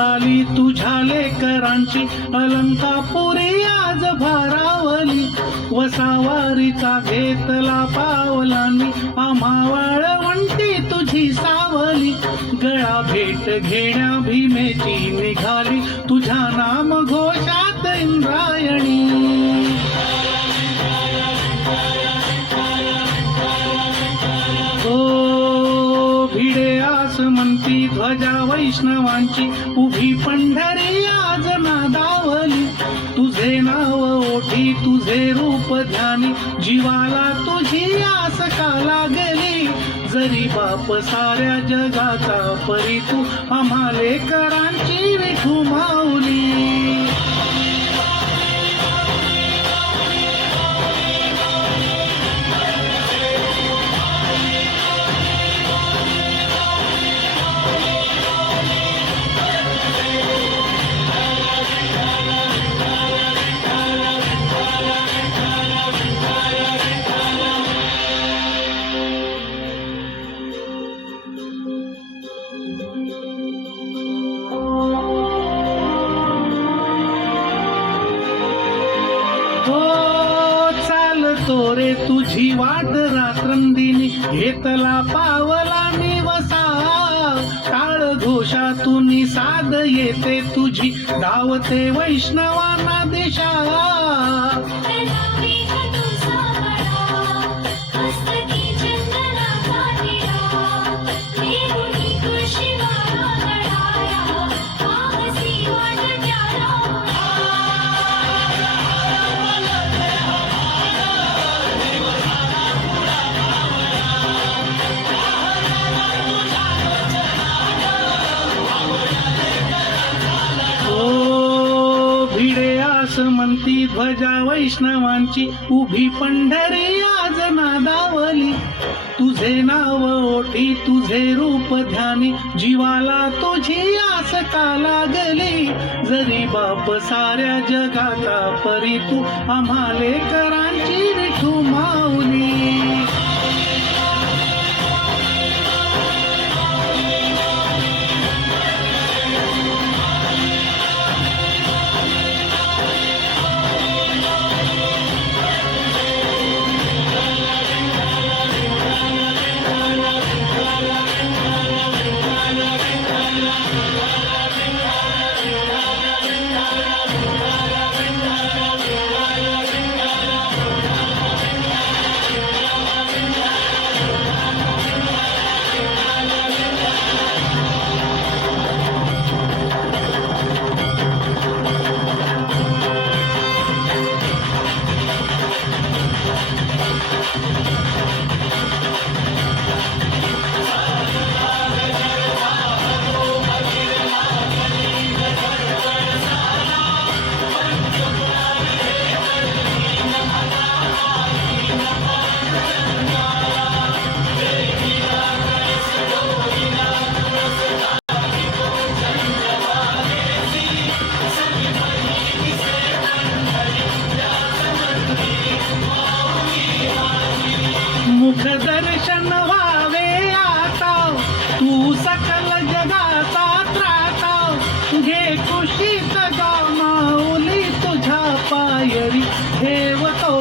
आली तुझ्या लेकरांची अलंकापुरी आज भारावली वसावारीचा घेतला पावलांनी आम्हा वाळवंटी तुझी सावली गळा भेट घेण्या भीमेची निघाली तुझ्या नाम घोषात इंद्रायणी म्हणती ध्वजा वैष्णवांची उभी पंढरी आज नादावली तुझे नाव ओठी तुझे रूप ध्यानी जीवाला तुझी आस का लागली जरी बाप साऱ्या जगाचा परी तू आम्हा लेकरांची विठू माऊली रे तुझी वाट रात्रंदिनी घेतला पावला निवसा टाळ घोषातून साध येते तुझी धावते वैष्णवांना दिशा म्हणती ध्वजा वैष्णवांची उभी पंढरी आज नादावली तुझे नाव ओठी तुझे रूप ध्यानी जीवाला तुझी आस का लागली जरी बाप साऱ्या जगाचा परी तू आम्हा लेकरांची विठू माऊली मुख दर्शन व्हावे आता तू सकल जगाचा त्राता घे कुशीत गा माऊली तुझ्या पायरी ठेवतो